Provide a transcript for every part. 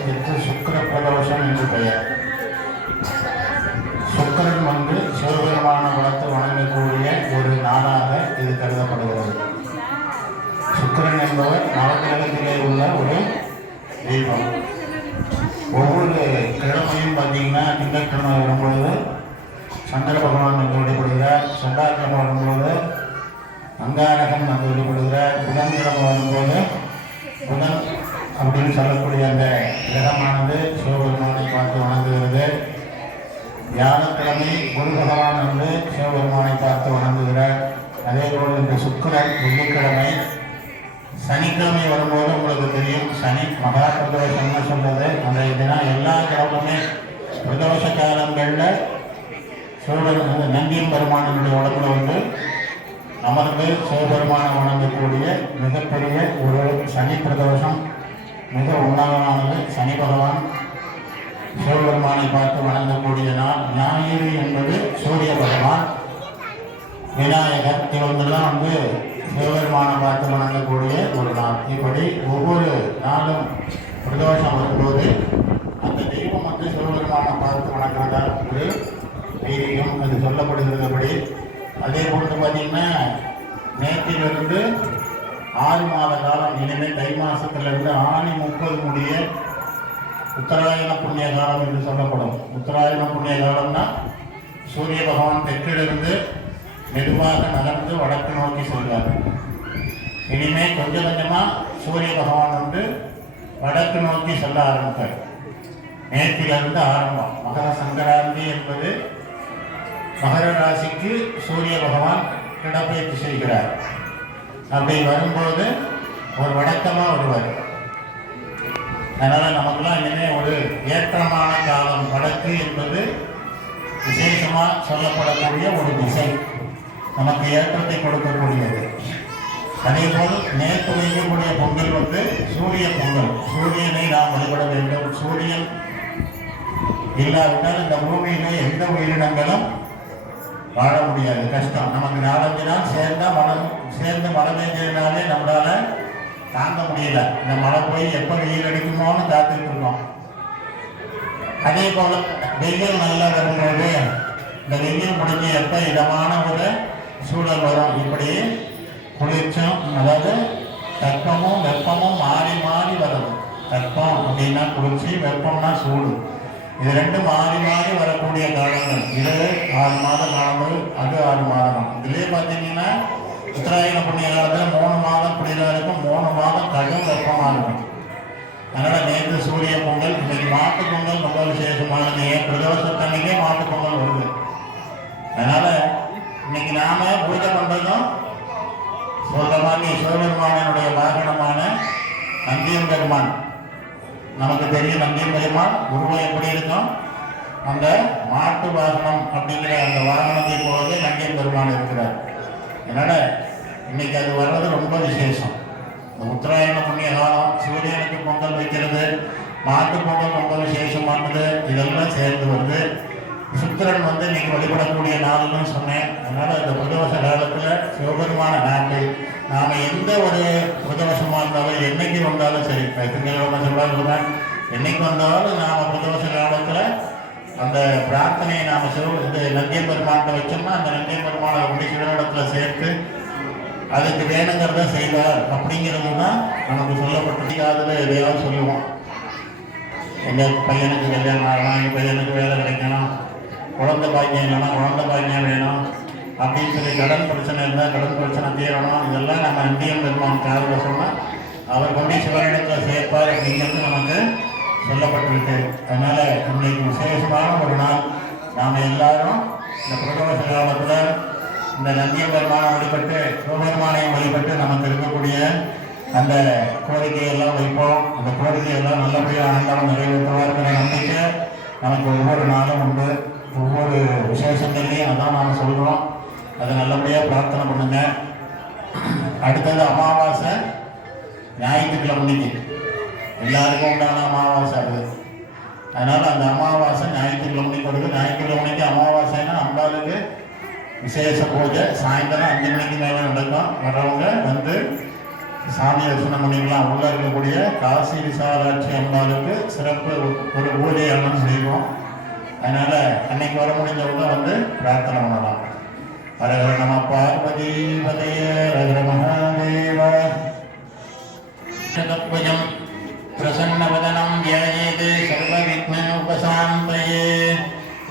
பிரதோஷத்திற்கு சுக்கிர பிரதோஷம் என்று பெயர். சுக்கிரன் வந்து சிவபெருமான வளர்த்து வணங்கக்கூடிய ஒரு நாளாக இது கருதப்படுகிறது. சுக்கிரன் என்பவர் நவகிரகத்திலே உள்ள ஒரு தெய்வம். ஒவ்வொரு கிழமையும் பார்த்தீங்கன்னா திங்கட்கிழமை வரும்பொழுது சந்திர பகவான் வந்து வெளிப்படுகிறார். செவ்வாய்க்கிழமை வரும்பொழுது அங்காரகன் வந்து வெளிப்படுகிறார். புதன்கிழமை வரும்போது புதன் அப்படின்னு சொல்லக்கூடிய அந்த கிரகமானது சிவபெருமானை பார்த்து வணங்குகிறது. வியாழக்கிழமை குரு பகவான் வந்து சிவபெருமானை பார்த்து வணங்குகிறார். அதே போல் இந்த சுக்கிரன் வெள்ளிக்கிழமை சனிக்கிழமை வரும்போது உங்களுக்கு தெரியும் சனி மகா பிரதோஷம்னு சொல்றது. அந்த தினம் எல்லா கிழமுமே பிரதோஷ காலங்களில் சிவபெருமான் நந்தியம் பெருமானுடைய உடம்புல வந்து அமர்ந்து சிவபெருமானை வணங்கக்கூடிய மிகப்பெரிய ஒரு சனி பிரதோஷம். மிக உன்னதமானது சனி பகவான் சிவபெருமானை பார்த்து வணங்கக்கூடிய நாள் ஞாயிறு என்பது சூரிய பகவான். விநாயகர் இவங்கெல்லாம் வந்து சிவபெருமானை பார்த்து வணங்கக்கூடிய ஒரு நாள். இப்படி ஒவ்வொரு நாளும் பிரதோஷம் வரும்போது அந்த தெய்வம் வந்து சிவபெருமானை பார்த்து வணங்குறதா ஒரு தெய்வீகம் அது சொல்லப்படுகிறபடி. அதே போன்று பார்த்தீங்கன்னா நேற்றிலிருந்து ஆறு மாத காலம் இனிமேல் தை மாசத்திலிருந்து ஆணி முப்பது முடிய உத்தராயண புண்ணிய காலம் என்று சொல்லப்படும். உத்தராயண புண்ணிய காலம்னா சூரிய பகவான் தெற்கிலிருந்து மெதுவாக நகர்ந்து வடக்கு நோக்கி செல்வார். இனிமே கொஞ்சம் கொஞ்சமாக சூரிய பகவான் வந்து வடக்கு நோக்கி செல்ல ஆரம்பித்தார் நேற்றிலிருந்து ஆரம்பம். மகர சங்கராந்தி என்பது மகர ராசிக்கு சூரிய பகவான் கிடப்பயிற்சி செய்கிறார். அப்படி வரும்போது ஒரு வடக்கமா வருவார். அதனால நமக்குலாம் இனிமே ஒரு ஏற்றமான காலம். வடக்கு என்பது விசேஷமா சொல்லப்படக்கூடிய ஒரு திசை. நமக்கு ஏற்றத்தை கொடுக்கக்கூடியது. அதே போல் நேற்று வைக்கக்கூடிய பொங்கல் வந்து சூரிய பொங்கல். சூரியனை நாம் வழிபட வேண்டும். சூரியன் இல்லாவிட்டால் இந்த பூமியில எந்த உயிரினங்களும் வாழ முடியாது. கஷ்டம். நமக்கு நாலஞ்சு நாள் சேர்ந்தா மனம் சேர்ந்து மழை பெஞ்சதுனாலே நம்மளால தாங்க முடியல. இந்த மழை போய் எப்போ வெயில் அடிக்குமோன்னு காத்துட்டு இருக்கோம் அதே போல வெயில் நல்லா வரும்போது இந்த வெயில் முடிஞ்சு எப்போ இதமான ஒரு சூழல் வரும். இப்படி குளிர்ச்சும் அதாவது தட்பமும் வெப்பமும் மாறி மாறி வரும். தட்பம் அப்படின்னா குளிர்ச்சி வெப்பம்னா சூடு. இது ரெண்டும் மாறி மாறி வரக்கூடிய காலங்கள். இது ஆறு மாத காலங்கள் அது ஆறு மாதம். இதுலேயே பார்த்தீங்கன்னா உத்தராயண புண்ணிய காலத்தில் மூணு மாதம் குளிராக இருக்கும் மூணு மாதம் கடும் வெப்பமாக இருக்கும். அதனால நேற்று சூரிய பொங்கல் இன்னைக்கு மாட்டு பொங்கல் ரொம்ப விசேஷமானது. ஏன்? பிரதோஷத்தன்னைக்கே மாட்டு பொங்கல் வருது. அதனால இன்னைக்கு நாம பூஜை பண்றதும் சொல்ற மாதிரி சிவபெருமானனுடைய வாகனமான நந்தியம் பெருமான். நமக்கு தெரியும் நந்தி பெருமாள் உருவம் எப்படி இருக்கும்? அந்த மாட்டு வாகனம் அப்படிங்கிற அந்த வாகனத்தை போலவே நந்தியம் பெருமான் இருக்கிறார். என்னட இன்னைக்கு அது வர்றது ரொம்ப விசேஷம். இந்த உத்தராயண புண்ணிய காலம் சூரியனுக்கு பொங்கல் வைக்கிறது மாட்டு பொங்கல் ரொம்ப விசேஷமானது இதெல்லாம் சேர்ந்து வருது. சுத்திரன் வந்து இன்னைக்கு வழிபடக்கூடிய நாள்னு சொன்னேன். அதனால் இந்த புதவச காலத்தில் சிவபெருமான நாட்கள் நாம் எந்த ஒரு புதவசமாக இருந்தாலும் என்னைக்கு வந்தாலும் சரி இப்ப திங்கட்கிழமை செவ்வாய் என்னைக்கு வந்தாலும் நாம் புதவச காலத்தில் அந்த பிரார்த்தனையை நாம் சிவ இந்த நந்திய பெருமான்கிட்ட வச்சோம்னா அந்த நந்திய பெருமானை கொண்டு சிவனிடத்தில் சேர்த்து அதுக்கு வேணுங்கிறத செய்வார் அப்படிங்கிறது தான் நமக்கு சொல்லப்பட்டிருக்கு. எதையாவது சொல்லுவோம். எங்கள் பையனுக்கு கல்யாணம் ஆகலாம் எங்கள் பையனுக்கு வேலை கிடைக்கணும். குழந்தை பாக்கியம் இல்லைன்னா குழந்தை பாக்கியம் வேணும். அப்படின்னு சொல்லி கடன் பிரச்சனை இருந்தால் கடன் பிரச்சனை தீரணும். இதெல்லாம் நம்ம இந்தியன் பெருமான் காரில் சொன்னால் அவர் கொண்டு சிவனிடத்தில் சேர்ப்பார் அப்படிங்கிறது நமக்கு சொல்லப்பட்டிருக்கு. அதனால் இன்னைக்கு விசேஷமான ஒரு நாள். நாம் எல்லாரும் இந்த பிரதோஷ காலத்தில் இந்த நந்திய பெருமானை வழிபட்டு சிவபெருமானையும் வழிபட்டு நமக்கு இருக்கக்கூடிய அந்த கோரிக்கையெல்லாம் வைப்போம். அந்த கோரிக்கையெல்லாம் நல்லபடியாக ஆண்டவன் நிறைவேற்றுவார்கிற நம்பிக்கை நமக்கு ஒவ்வொரு நாளும் உண்டு. ஒவ்வொரு விசேஷங்கள்லையும் அதான் நாம் சொல்கிறோம் அதை நல்லபடியாக பிரார்த்தனை பண்ணுங்க. அடுத்தது அமாவாசை ஞாயிற்றுக்கிழமைக்கு. எல்லாருக்கும் உண்டான அமாவாசை அது. அதனால் அந்த அமாவாசை ஞாயிற்றுக்கிழமைக்கு வருது. ஞாயிற்றுக்கிழமைக்கு அமாவாசைன்னா அம்பாளுக்கு விசேஷ பூஜை. சாயந்தரம் அஞ்சு மணிக்கு மேலே நடக்கும். வர்றவங்க வந்து சாமி தரிசனம் பண்ணிக்கலாம் உள்ளே இருக்கக்கூடிய காசி விசாலாட்சி அம்பாளுக்கு சிறப்பு ஒரு பூஜை எல்லாம் செய்வோம். அதனால அன்னைக்கு வர முடிஞ்சவங்க வந்து பிரார்த்தனை பண்ணலாம் ஹரஹர நம பார்வதி பதய ஹர மகாதேவ சதத்வஜம் பிரசன்னவதனம் ध्यायेत् सर्वविघ्नोपशान्तये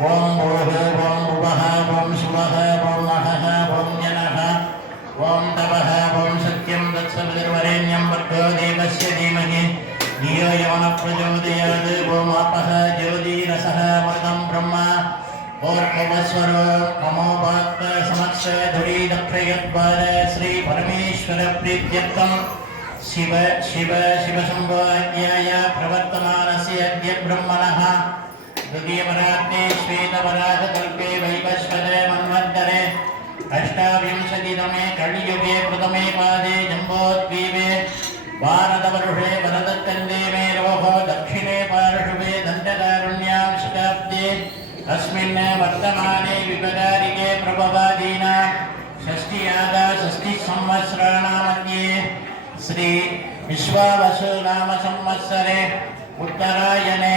ॐ भूः ॐ भुवः ॐ शुभः ॐ महः ॐ जनः ॐ तपः ॐ सत्यं तत्सवितुर्वरेण्यं भर्गो देवस्य धीमहि धियो यो न प्रचोदयात् ॐ आपः ज्योतिरसः मृतं ब्रह्म ओर्भवस्वरो नमो भक्त समक्ष श्री परमेश्वर प्रीत्यर्थम् शिव शिव शिवशम्भोज्ञाय प्रवर्तमानस्य अद्य ब्रह्मणः अष्टाविंशतितमे कलियुगे प्रथमे पादे जम्बोद्वीपे भारतवर्षे भरतस्कन्दे मेरोः दक्षिणे पार्श्वे दण्डकारुण्यां अस्मिन् वर्तमाने विपदारिके प्रभवादीनां षष्टियागा षष्टिसंवत्सराणां मध्ये श्री विश्वावसु नाम संवत्सरे उत्तरायणे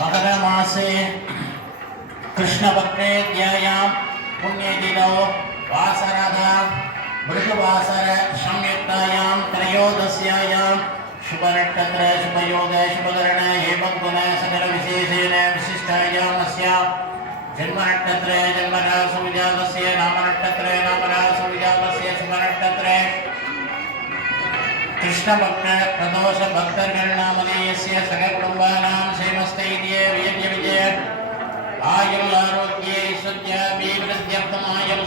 मकरमासे कृष्णपक्षेऽध्यायां पुण्यदिनौ वासरः मृगवासर संयुक्तायां त्रयोदश्यायां शुभरट्टत्र शुभयोग शुभकरण हेमगुण सकलविशेषेण विशिष्टायामस्य जन्मनट्टत्र जन्मना सुविजातस्य नामनट्टत्र नामना सुविजातस्य शुभनट्टत्र कृष्णभक्तप्रदोषभक्तगणनामनेयस्य सकलकुटुम्बानां क्षेमस्थैर्ये विजय। विजय आयुरारोग्ये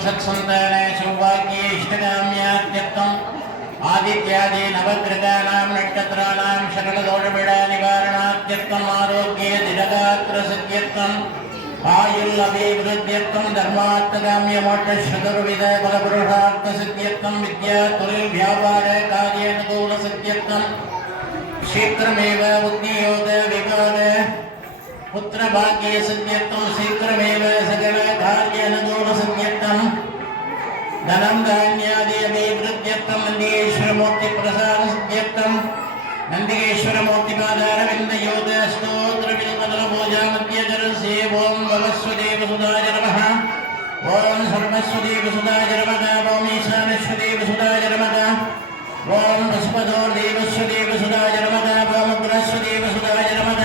सत्सन्ताने सौभाग्ये इष्टकाम्याद्यर्थम् आदित्यादि नवकृतानां नक्षत्राणां सकलदोषपीडानिवारणात्यर्थम् आरोग्ये दिनगात्रसत्यर्थम् आयुल्लभीवृद्ध्यर्थं धर्मार्थकाम्यमोक्षशतुर्विधफलपुरुषार्थसिद्ध्यर्थं विद्यातुल्व्यापारकार्येण कूलसिद्ध्यर्थं शीघ्रमेव उद्नियोद विकार पुत्रभाग्ये सिद्ध्यर्थं शीघ्रमेव सकलकार्येण कूलसिद्ध्यर्थम् ధనం ధాన్యాదేవీవృత్యర్థం నందికేశ్వరమూర్తి ప్రసాదసిద్ధ్యర్థం నందికేశ్వరమూర్తిపాదారవిందయోదస్తోత్రవిమదలభోజామధ్యజరసేవోం వమస్వదేవసుధాయ నమః ఓం సర్వస్వదేవసుధాయ నమద ఓం ఈశానస్వదేవసుధాయ నమద ఓం వసుపదోర్దేవస్వదేవసుధాయ నమద ఓం ఉగ్రస్వదేవసుధాయ నమద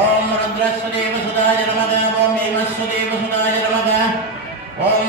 ఓం రుద్రస్వదేవసుధాయ నమద ఓం భీమస్వదేవసుధాయ నమద ఓం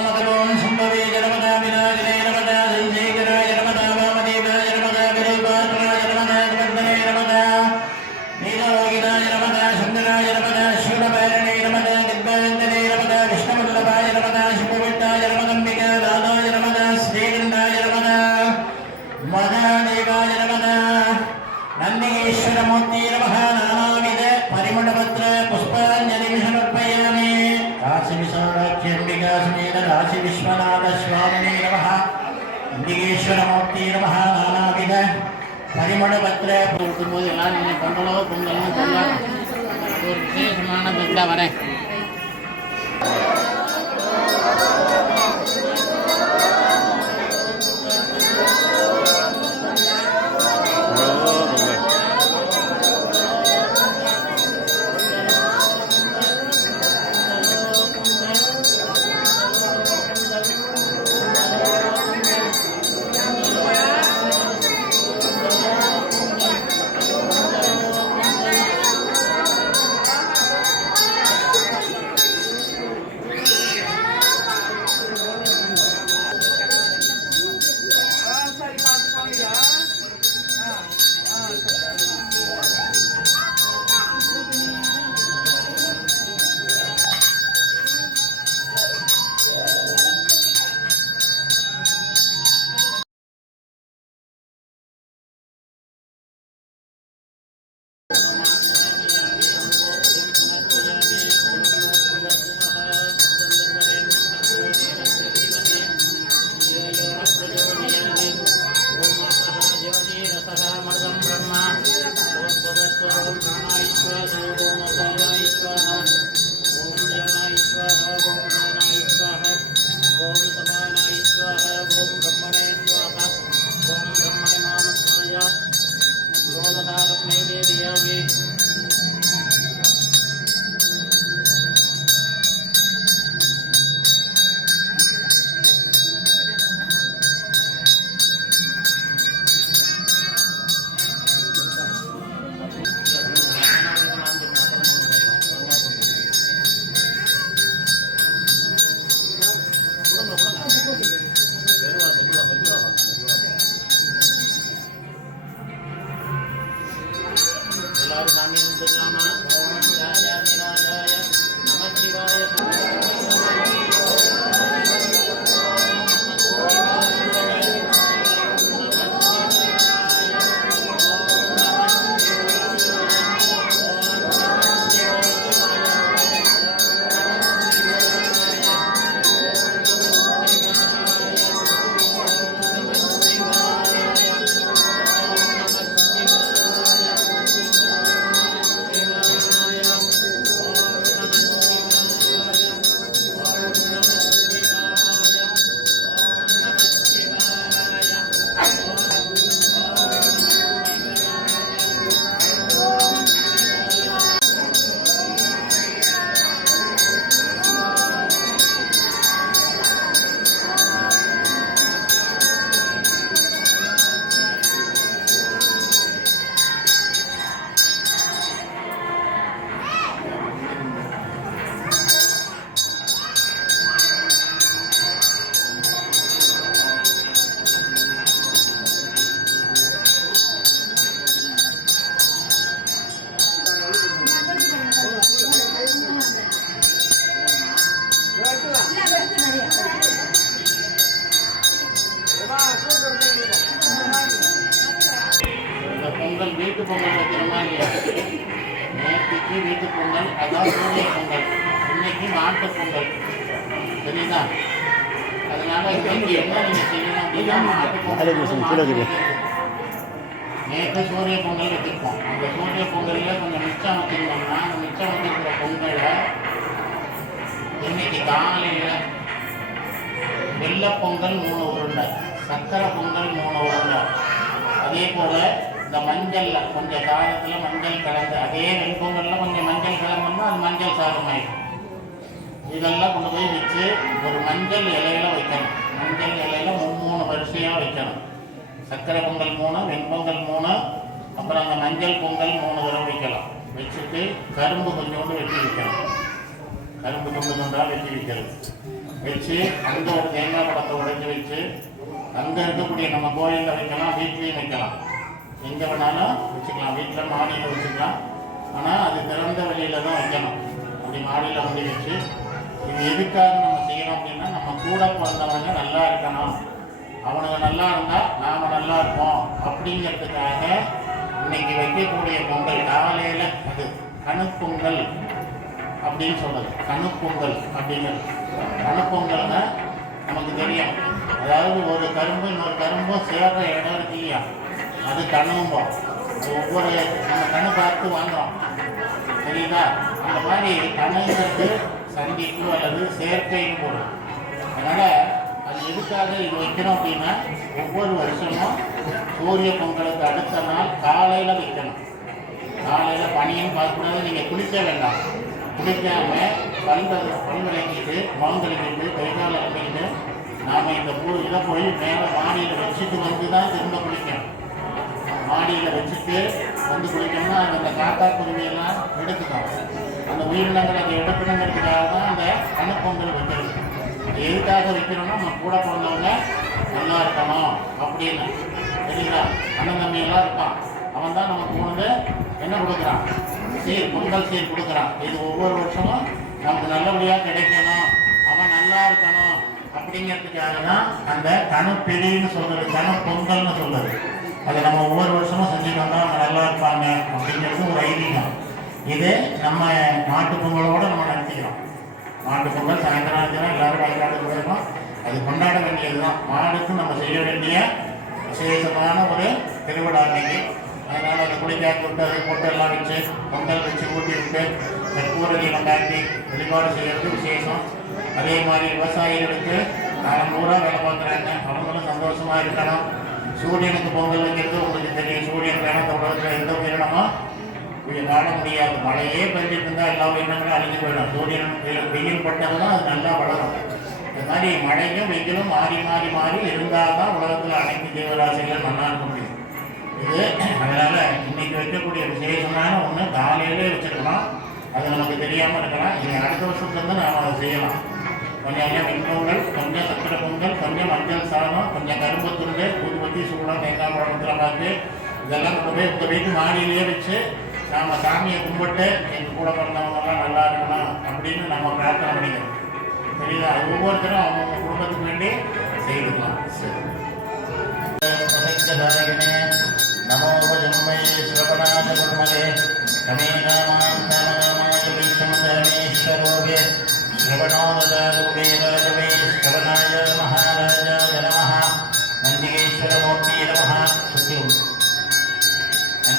Salamat. சரிங்களா அதனால இன்னைக்கு என்ன நீங்க செய்யணும் அப்படின்னா நேற்று சூரிய பொங்கல் வச்சிருப்போம் அந்த சூரிய பொங்கலில் கொஞ்சம் மிச்சம் வச்சுருந்தோம்னா அந்த மிச்சம் வச்சுருக்கிற பொங்கலை இன்னைக்கு காலையில் வெள்ளை பொங்கல் மூணு உருண்டை சக்கரை பொங்கல் மூணு உருண்டை அதே போல் இந்த மஞ்சளில் கொஞ்சம் காலத்தில் மஞ்சள் கலந்து அதே வெண்பொங்கலில் கொஞ்சம் மஞ்சள் கலந்தோம்னா அது மஞ்சள் சாதமாயிடும். இதெல்லாம் கொண்டு போய் வச்சு ஒரு மஞ்சள் இலையில வைக்கணும். மஞ்சள் இலையில மூணு மூணு வைக்கணும். சக்கரை பொங்கல் மூணு வெண்பொங்கல் மூணு அப்புறம் அந்த மஞ்சள் பொங்கல் மூணு தடவை வைக்கலாம். வச்சுட்டு கரும்பு கொஞ்சோண்டு வெட்டி வைக்கணும். கரும்பு துண்டு துண்டா வெட்டி வைக்கிறது. வச்சு அங்கே ஒரு தேங்காய் படத்தை உடைஞ்சி வச்சு அங்கே இருக்கக்கூடிய நம்ம கோயிலில் வைக்கலாம் வீட்லேயும் வைக்கலாம். எங்கே வேணாலும் வச்சுக்கலாம். வீட்டில் மாடியில் வச்சுக்கலாம். ஆனால் அது திறந்த வெளியில தான் வைக்கணும். அப்படி மாடியில் கொண்டு வச்சு இது எதுக்காக நம்ம செய்யணும் அப்படின்னா நம்ம கூட பிறந்தவங்க நல்லா இருக்கணும். அவனுங்க நல்லா இருந்தால் நாம் நல்லா இருப்போம் அப்படிங்கிறதுக்காக இன்னைக்கு வைக்கக்கூடிய பொங்கல் காலையில் அது கணுப்பொங்கல் அப்படின்னு சொல்றது. கணுப்பொங்கல் அப்படிங்கிறது. கணுப்பொங்கல்னா நமக்கு தெரியும். அதாவது ஒரு கரும்பு இன்னொரு கரும்பும் சேர்ற இடம் இருக்கு இல்லையா? அது கணும்போம் ஒவ்வொரு நம்ம கணு பார்த்து வாங்குறோம். சரிங்களா? அந்த மாதிரி கணுங்கிறது சந்திப்பு அல்லது சேர்க்கைன்னு போடும் அதனால் அது எதுக்காக இது வைக்கணும் அப்படின்னா ஒவ்வொரு வருஷமும் சூரிய பொங்கலுக்கு அடுத்த நாள் காலையில் வைக்கணும். காலையில் பனியும் பார்க்கக்கூடாது நீங்கள் குளிக்க வேண்டாம். குளிக்காமல் பல் பல் விளக்கிட்டு முகம் கழுவிட்டு கை கால் இறங்கிட்டு நாம் இந்த பூ இதை போய் மேலே மாடியில் வச்சுட்டு வந்து தான் திரும்ப குளிக்கணும். மாடியில் வச்சுட்டு வந்து குளிக்கணும்னா அந்த காக்கா குருவியெல்லாம் எடுத்துக்கணும் அந்த உயிரினங்கள் அந்த எடுக்கணுங்கிறதுக்காக தான் அந்த கணுப்பொங்கல் வைக்கிறது. எதுக்காக வைக்கிறோம்னா நம்ம கூட பிறந்தவங்க நல்லா இருக்கணும் அப்படின்னு. சரிங்களா? அண்ணன் தம்பி எல்லாம் இருப்பான். அவன் தான் நமக்கு வந்து என்ன கொடுக்குறான்? சீர் பொங்கல் சீர் கொடுக்குறான். இது ஒவ்வொரு வருஷமும் நமக்கு நல்லபடியாக கிடைக்கணும். அவன் நல்லா இருக்கணும் அப்படிங்கிறதுக்காக தான் அந்த கணுப்பிடின்னு சொல்றது கணு பொங்கல்னு சொல்றது. அதை நம்ம ஒவ்வொரு வருஷமும் செஞ்சுட்டு வந்தா அவங்க நல்லா இருப்பாங்க அப்படிங்கிறது ஒரு ஐதீகம். இது நம்ம மாட்டு பொங்கலோட நம்ம நடத்திக்கிறோம். நாட்டு பொங்கல் சாயந்தரம் ஆச்சுன்னா எல்லாரும் வயக்காட்டுக்கு போயிருக்கோம் அது கொண்டாட வேண்டியதுதான். மாடுக்கு நம்ம செய்ய வேண்டிய விசேஷமான ஒரு திருவிழா அன்னைக்கு. அதனால அந்த குளிக்காய் விட்டு அதை பொட்டு எல்லாம் வச்சு பொங்கல் வச்சு ஊட்டி விட்டு கற்பூர காட்டி வழிபாடு செய்யறது விசேஷம். அதே மாதிரி விவசாயிகளுக்கு நாலு நூறா வேலை பார்க்குறாங்க. அவங்களும் சந்தோஷமாக இருக்கணும். சூரியனுக்கு பொங்கல் வைக்கிறது உங்களுக்கு தெரியும். சூரியன் வேணும் உலகத்தில் எந்த உயிரினமோ இது காண முடியாது. மழையே பெஞ்சிட்டு இருந்தா எல்லா உயிரினங்களும் அழிஞ்சு போயிடும். சூரியன் வெயில் பட்டதுதான் அது நல்லா வளரும். இந்த மாதிரி மழையும் வெயிலும் மாறி மாறி மாறி இருந்தால் தான் உலகத்தில் அனைத்து ஜீவராசிகள் நல்லா இருக்க முடியும். இது அதனால இன்னைக்கு வைக்கக்கூடிய விசேஷமான ஒன்று காலையிலே வச்சுருக்கலாம். அது நமக்கு தெரியாமல் இருக்கலாம். இனி அடுத்த வருஷத்துலேருந்து நாம் அதை செய்யலாம். கொஞ்சம் கொஞ்சம் வெண்பொங்கல் கொஞ்சம் சக்கரை பொங்கல் கொஞ்சம் மஞ்சள் சாதம் கொஞ்சம் கரும்பு துண்டு ஊதுபத்தி சூடம் தேங்காய் பழத்தில் பார்த்து இதெல்லாம் கொண்டு போய் உங்கள் வீட்டு மாடியிலேயே வச்சு நாம் சாமியை கும்பிட்டு எங்கள் கூட பிறந்தவங்கெல்லாம் நல்லா இருக்கணும் அப்படின்னு நம்ம பிரார்த்தனை பண்ணிக்கிறோம். சரிங்களா ஒவ்வொருத்தரும் அவங்கவுங்க குடும்பத்துக்கு வேண்டி செய்துக்கலாம். சரி. நமோ ஜன்மை சிரவணாத குடுமலே நமே நாமாம் நாமநாமாய வீசம் தரமேஸ்வரோகே சிரவணோததாரூடே ராஜவே சிரவணாய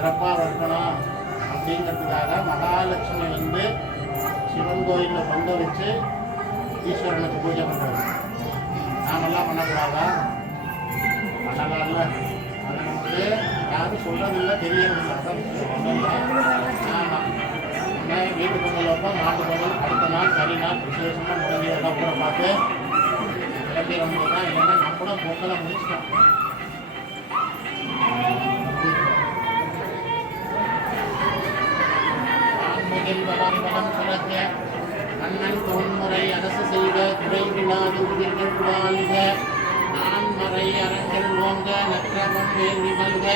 சிறப்பாக இருக்கணும் அப்படிங்கிறதுக்காக மகாலட்சுமி வந்து சிவன் கோயிலில் பொங்க வச்சு ஈஸ்வரனுக்கு பூஜை பண்ணுறது நாமெல்லாம் பண்ணக்கூடாதா? பண்ணலாம்ல. அது நமக்கு யாரும் சொல்றதில்ல தெரியறதில்ல அதான் ஆமாம் வீட்டு பொங்கல் வைப்போம். மாட்டு பொங்கல் அடுத்த நாள் சரி நாள் விசேஷமாக முடிஞ்சதெல்லாம் கூட பார்த்து கிளம்பி வந்ததுதான் இல்லைன்னா நம்மளும் பொங்கலை முடிச்சிட்டோம் அறத்தில் வளம் வளம் சிறக்க அண்ணன் தோன்மறை அரசு செய்த துறை விழாது உயிர்கள் வாழ்க நான்மறை அரங்கல் ஓங்க நற்றவம் வேள்வி மல்க.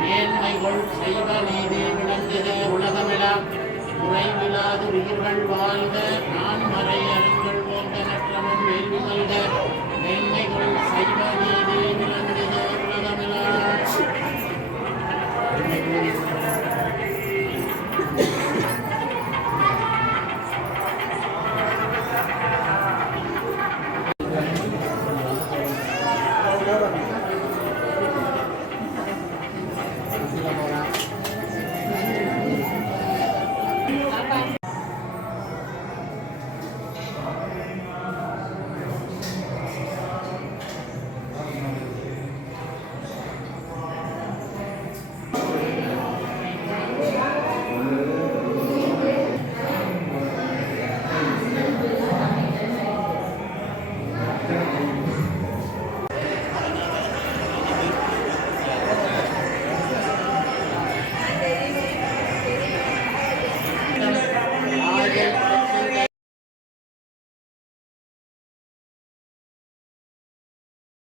மேன்மைகள் செய்வ நீதி விளங்குக உலகமெல்லாம் துறை விழாது உயிர்கள் வாழ்க. நான்மறை அரங்கல் ஓங்க நற்றவன் வேள்வி மல்க. மேன்மைகள் செய்வ நீதி விளங்குக உலகமெல்லாம் Thank you.